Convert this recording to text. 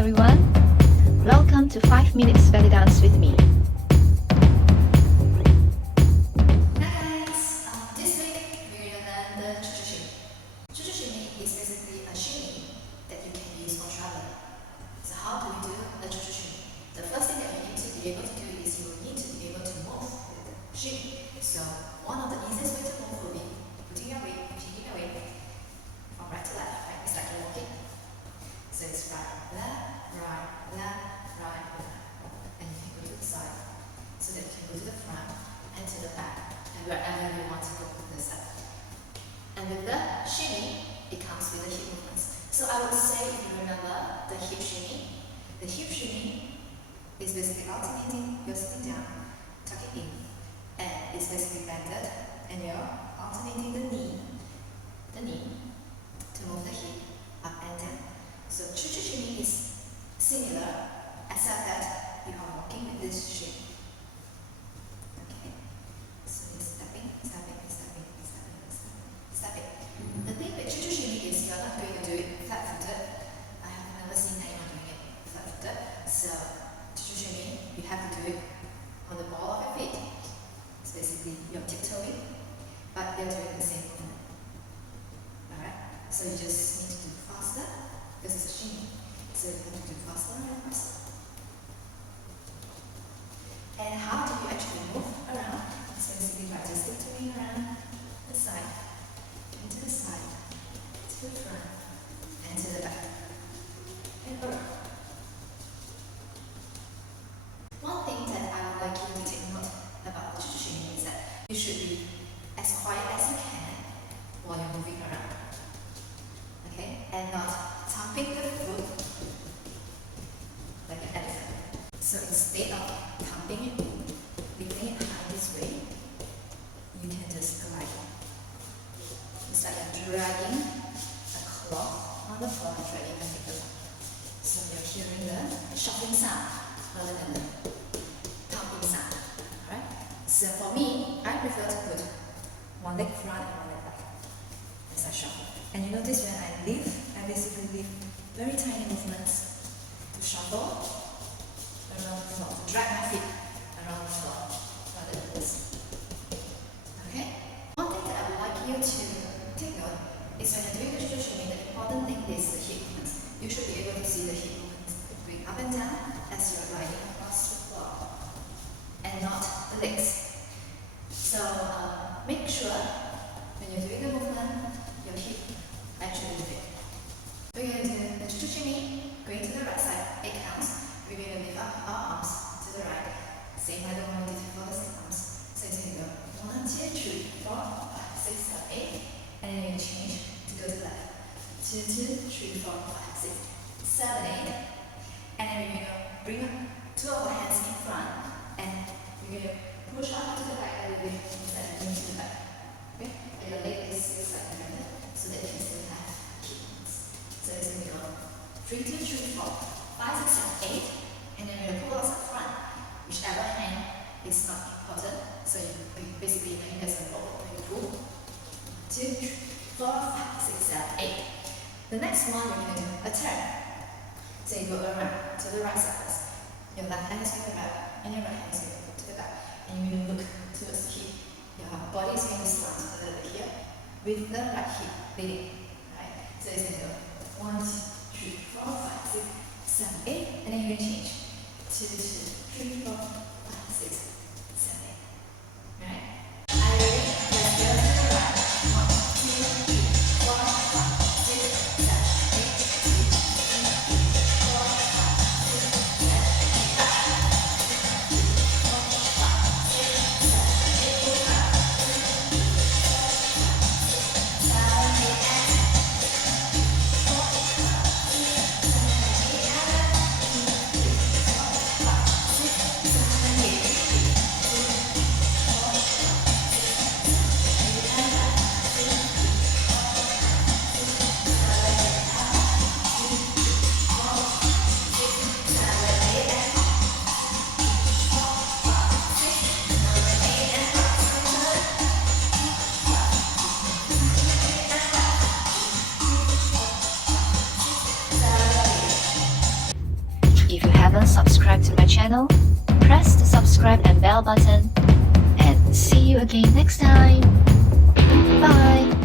everyone. Welcome to 5 Minutes Belly Dance with me. Hi guys, this week we're gonna learn the chuchu shimmy. Chuchu shimmy is basically a shimmy that you can use for traveling. So how do we do a chuchu shimmy? The first thing that you need to be able to do is you will need to be able to move with the shimmy. So one of the easiest way to move will be putting your weight, changing your weight from right to left. Right? It's like you're walking. So it's right, left, right, and you can go to the side. So that you can go to the front and to the back, and wherever you want to go with this step. And with the shimmy, it comes with the hip movements. So I would say, if you remember the hip shimmy is basically alternating, you're sitting down, tucking in, and it's basically bended, and you're alternating the knee to move the hip up and down. So chuchu shimmy is similar, except that you are walking with this shimmy. Okay, so you're stepping. The thing with chuchu shimmy is you're not going to do it flat-footed. I have never seen anyone doing it flat-footed. So chuchu shimmy, you have to do it on the ball of your feet. It's basically you're tiptoeing, but you're doing the same movement. Alright, so you just need to do faster. This is a shimmy, so you have to do faster and faster. And how do you actually move around? So basically by just tiptoeing around the side, and to the side, to the front, and to the back, and around. One thing that I would like you to take note about the chuchu shimmy is that you should be as quiet as you can while you're moving around. Okay? And not thumping the foot like an elephant. So instead of thumping it, lifting it high this way, you can just glide. It's like you're dragging a cloth on the floor and dragging a finger. So you're hearing the shuffling sound rather than the thumping sound. Alright? So for me, I prefer to put one leg front and one leg back as I shuffle. And you notice when I lift, I basically lift very tiny movements to shuffle around the floor, to drag my feet around the floor, rather than this. Okay? One thing that I would like you to take note is when you're doing the chuchu shimmy, the important thing is the hip movements. You should be able to see the hip movements going up and down as you're gliding across the floor, and not the legs. So make sure when you're doing the movement, your hip actually move it. We're going to do the chuchu shimmy, going to the right side, 8 counts. We're going to lift up our arms to the right, same like the one we did before the same arms. So it's going to go 1, 2, 3, 4, 5, 6, 7, 8, and then you're going to change to go to the left. 2, 2, 3, 4, 5, 6, 7, 8, and then we're going to bring up 2 of our hands in front, and we're going to push up to the right a little bit instead of moving to the back. Okay? And your leg is still slightly bended, so that you can still have kick. So it's going to go 3, 2, 3, 4, 5, 6, 7, 8, and then we're going to pull us up front. Whichever hand is not important, so you basically your hand as a rope when you pull. 2, 3, 4, 5, 6, 7, 8. The next one we're going to do a turn. So you go around to the right side first. Your left hand is going to the back, and your right hand is going to go to the back. And you're going to look towards the hip. Your body is going to slant a little bit here, with the right hip leading. Right? So it's going to go 1, 2, 3, 4, 5, 6, 7, 8, and then you're going to change. 2, 2, 3, 4, 5, 6, 7, 8. Right? Are you ready? Let's go to the right. 1, 2, 3, 4, 5, 6, 7, 8, 2, 3, 4, 5, 6, 7, 8, back. 2, 3, 4, 5, 6, 7, 8, back. 2, 3, 4, 5, 6, 7, 8, and 4, 5, 6, 7, 8, and 2, 3, 4, 5, 6, 7, haven't subscribed to my channel, press the subscribe and bell button. And see you again next time. Bye.